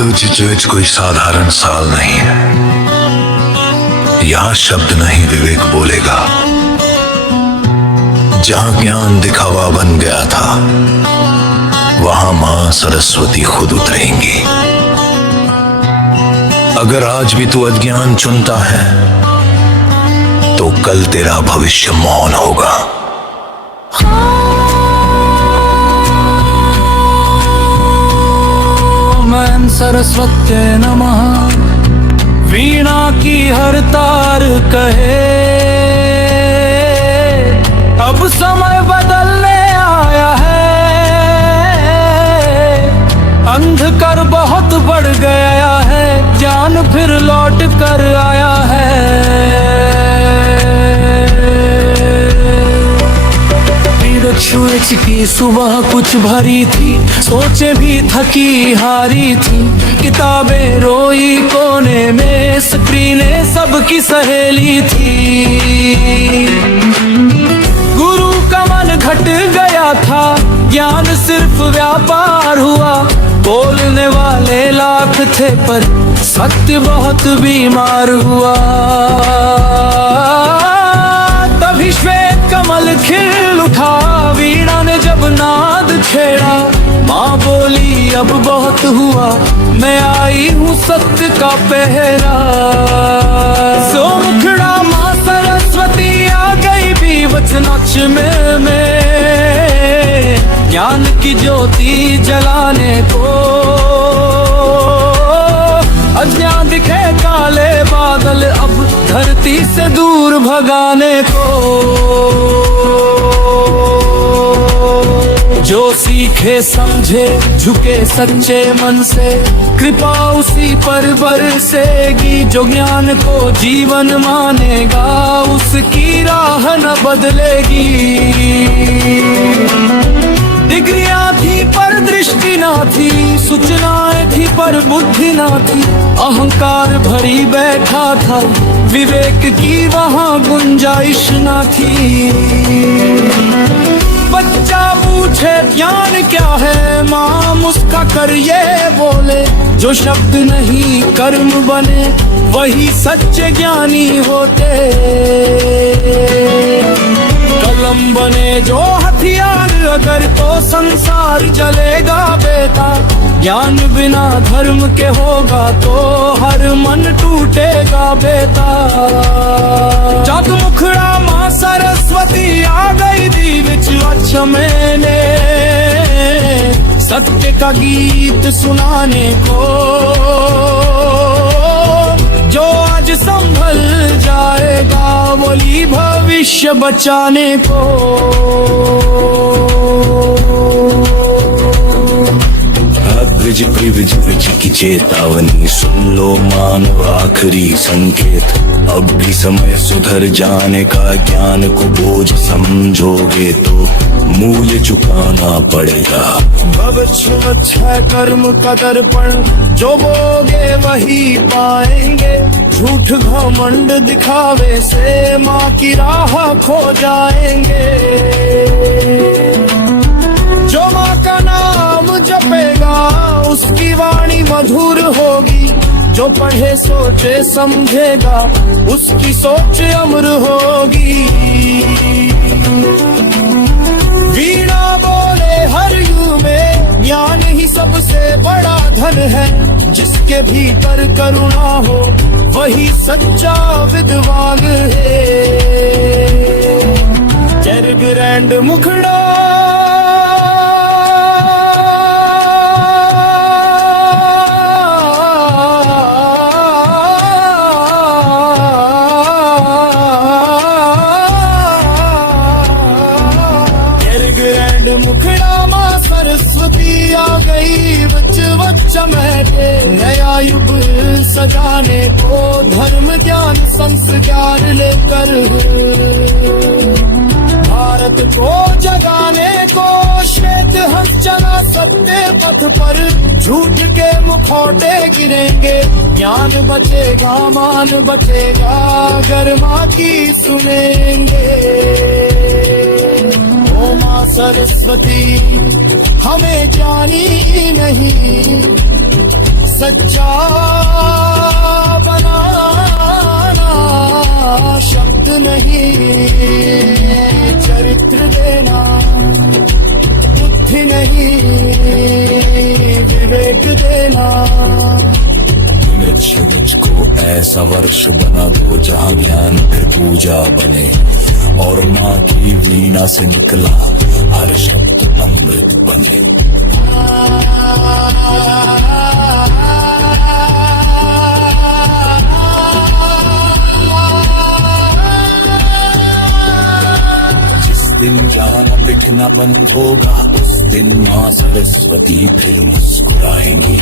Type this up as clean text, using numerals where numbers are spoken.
ਵਿੱਚ कोई साधारण साल नहीं है। यहाँ शब्द नहीं विवेक बोलेगा। जहां ज्ञान दिखावा बन गया था, वहां मां सरस्वती खुद उतरेंगी। अगर आज भी तू अज्ञान चुनता है, तो कल तेरा भविष्य मौन होगा। ओम सरस्वत्यै नमः। वीणा की हर तार कहे, अब समय बदलने आया है। अंधकार बहुत बढ़ गया है, ज्ञान फिर लौट कर आया है। की सुबह कुछ भरी थी, सोचे भी थकी हारी थी। किताबें रोई कोने में, स्क्रीनें सबकी सहेली थी। गुरु का मन घट गया था, ज्ञान सिर्फ व्यापार हुआ। बोलने वाले लाख थे, पर सत्य बहुत बीमार हुआ। तभी श्वेत कमल खिल उठा, वीणा ने जब नाद छेड़ा। माँ बोली अब बहुत हुआ, मैं आई हूँ सत्य का पहरा। सो मुखड़ा माँ सरस्वती आ गई बीवच नच में ज्ञान की ज्योति जलाने को। अज्ञान दिखे काले बादल, अब धरती से दूर भगाने को। जो सीखे समझे झुके सच्चे मन से, कृपा उसी पर बरसेगी। जो ज्ञान को जीवन मानेगा, उसकी राह न बदलेगी। डिग्रियां थी पर दृष्टि ना थी, सूचनाएं थी पर बुद्धि ना थी। अहंकार भरी बैठा था, विवेक की वहां गुंजाइश ना थी। बच्चा पूछे ज्ञान क्या है, माँ मुस्का कर ये बोले। जो शब्द नहीं कर्म बने, वही सच्चे ज्ञानी होते। कलम बने जो हथियार, अगर तो संसार जलेगा बेटा। ज्ञान बिना धर्म के होगा, तो हर मन टूटेगा बेटा। जग मुखड़ा माँ सरस्वती आ गई दी विच मैंने, सत्य का गीत सुनाने को। जो आज संभल जाएगा, बोली भविष्य बचाने को। विज विज की चेतावनी सुन लो मानव, आखिरी संकेत। अब भी समय सुधर जाने का, ज्ञान को बोझ समझोगे तो मूल्य चुकाना पड़ेगा। भविष्य है कर्म का दर्पण, जो बोगे वही पाएंगे। झूठ घमंड दिखावे से माँ की राह खो जाएंगे। जो माँ का नाम जपेगा, उसकी वाणी मधुर होगी। जो पढ़े सोचे समझेगा, उसकी सोच अमर होगी। वीणा बोले हर युग में, ज्ञान ही सबसे बड़ा धन है। जिसके भीतर करुणा हो, वही सच्चा विद्वान है। जय ग्रैंड मुखड़ा मुखड़ा माँ सरस्वती आ गई बच महके। नया युग सजाने को, धर्म ज्ञान संस्कार लेकर। भारत को जगाने को, श्वेत हंस चला सत्य पथ पर। झूठ के मुखौटे गिरेंगे, ज्ञान बचेगा मान बचेगा। अगर माँ की सुनेंगे। ओ माँ सरस्वती हमें जानी नहीं, सच्चा बनाना शब्द नहीं, चरित्र देना बुद्धि नहीं, विवेक देना। मुझको ऐसा वर्ष बना दो जहाँ ज्ञान फिर पूजा बने, और माँ की वीणा से निकला हर शब्द अमृत बने। जिस दिन जाना मिटना बंद होगा, उस दिन माँ सरस्वती फिर मुस्कुराएंगी।